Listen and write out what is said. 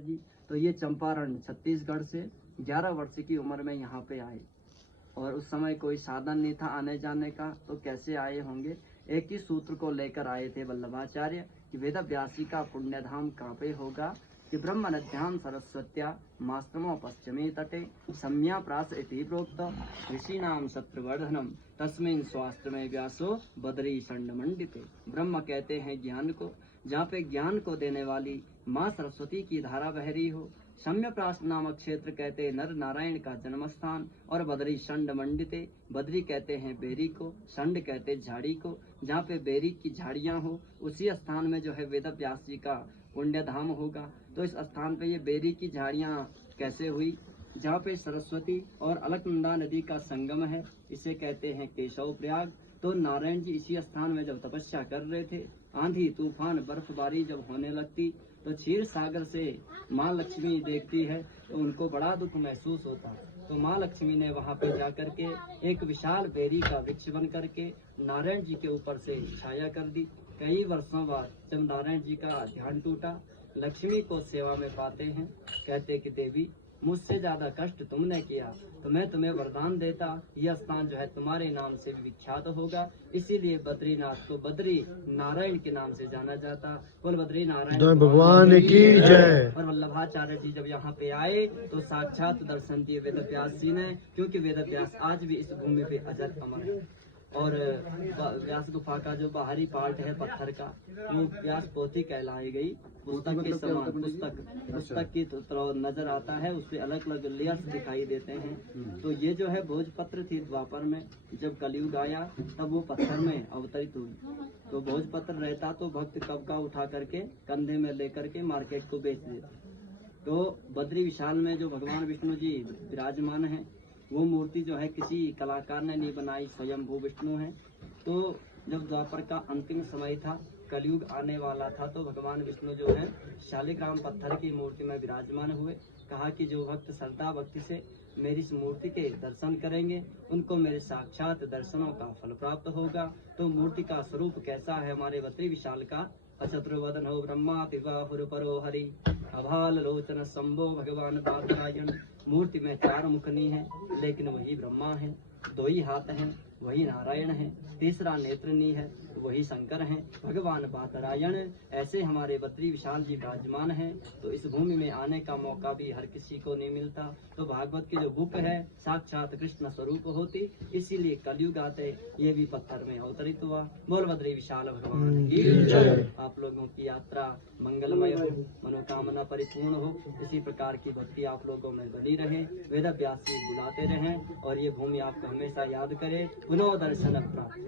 जी तो ये चंपारण छत्तीसगढ़ से 11 वर्ष की उम्र में यहाँ पे आए और उस समय कोई साधन नहीं था आने जाने का, तो कैसे आए होंगे। एक ही सूत्र को लेकर आए थे वल्लभाचार्य कि वेद व्यासी का पुण्यधाम कहाँ पे होगा, कि ब्रह्म नद्याम सरस्वत्या मास्तमो पश्चिमे तटे सम्या प्रास इति प्रोक्त ऋषिनाम शत्रुवर्धनम तस्मिन् स्वास्त्र में व्यासो बदरी षण्ड मंडिते। ब्रह्म कहते हैं ज्ञान को, जहाँ पे ज्ञान को देने वाली माँ सरस्वती की धारा बह रही हो। सम्यप्रास नामक क्षेत्र कहते हैं नर नारायण का जन्म स्थान, और बदरी षण्ड मंडिते, बदरी कहते हैं बेरी को, षण्ड कहते हैं झाड़ी को। जहाँ पे बेरी की झाड़ियाँ हो उसी स्थान में जो है वेद व्यास जी का पुण्य धाम होगा। तो इस स्थान पे ये बेरी की झाड़ियाँ कैसे हुई, जहाँ पे सरस्वती और अलकनंदा नदी का संगम है, इसे कहते हैं केशव प्रयाग। तो नारायण जी इसी स्थान में जब तपस्या कर रहे थे, आंधी तूफान बर्फबारी जब होने लगती तो क्षीर सागर से माँ लक्ष्मी देखती है तो उनको बड़ा दुख महसूस होता। तो माँ लक्ष्मी ने वहाँ पे जाकर के एक विशाल बेरी का वृक्ष बन करके नारायण जी के ऊपर से छाया कर दी। कई वर्षों बाद जब नारायण जी का ध्यान टूटा, लक्ष्मी को सेवा में पाते हैं, कहते कि देवी मुझसे ज्यादा कष्ट तुमने किया तो मैं तुम्हें वरदान देता, यह स्थान जो है तुम्हारे नाम से भी विख्यात होगा। इसीलिए बद्रीनाथ को बद्री नारायण के नाम से जाना जाता। बोल बद्री नारायण भगवान की जय। और वल्लभाचार्य जी जब यहाँ पे आए तो साक्षात दर्शन दिए वेद व्यास जी ने, क्योंकि वेद व्यास आज भी इस भूमि पे अजर अमर है। और व्यास गुफा का जो बाहरी पार्ट है पत्थर का, वो व्यास पोथी कहलाई गई, पुस्तक के समान पुस्तक की तो नजर आता है, उसपे अलग अलग लेयर्स दिखाई देते हैं। तो ये जो है भोजपत्र थी द्वापर में, जब कलयुग आया तब वो पत्थर में अवतरित हुई। तो भोजपत्र रहता तो भक्त कब का उठा करके कंधे में लेकर के मार्केट को बेच देते। तो बद्री विशाल में जो भगवान विष्णु जी विराजमान है, वो मूर्ति जो है किसी कलाकार ने नहीं बनाई, स्वयं भू विष्णु है। तो जब द्वापर का अंतिम समय था, कलयुग आने वाला था, तो भगवान विष्णु जो है शालिग्राम पत्थर की मूर्ति में विराजमान हुए। कहा कि जो भक्त श्रद्धा भक्ति से मेरी इस मूर्ति के दर्शन करेंगे उनको मेरे साक्षात दर्शनों का फल प्राप्त होगा। तो मूर्ति का स्वरूप कैसा है हमारे बद्री विशाल का, अचतुर्वदन हो ब्रह्मा पिबाहुर परो हरि अभाल लोचन शंभो भगवान बादरायण। मूर्ति में 4 मुखनी है लेकिन वही ब्रह्मा है, 2 ही हाथ हैं वही नारायण है, तीसरा नेत्र नहीं है वही शंकर हैं, भगवान बादरायण। ऐसे हमारे बद्री विशाल जी विराजमान हैं। तो इस भूमि में आने का मौका भी हर किसी को नहीं मिलता। तो भागवत की जो बुक है साक्षात कृष्ण स्वरूप होती, इसीलिए कलयुग आते ये भी पत्थर में अवतरित हुआ। बोल बद्री विशाल भगवान की जय। आप लोगों की यात्रा मंगलमय हो, मनोकामना परिपूर्ण हो, इसी प्रकार की भक्ति आप लोगों में बनी रहे, वेद व्यास जी बुलाते रहें और ये भूमि आपको हमेशा याद करे। पुनः दर्शन प्राप्त।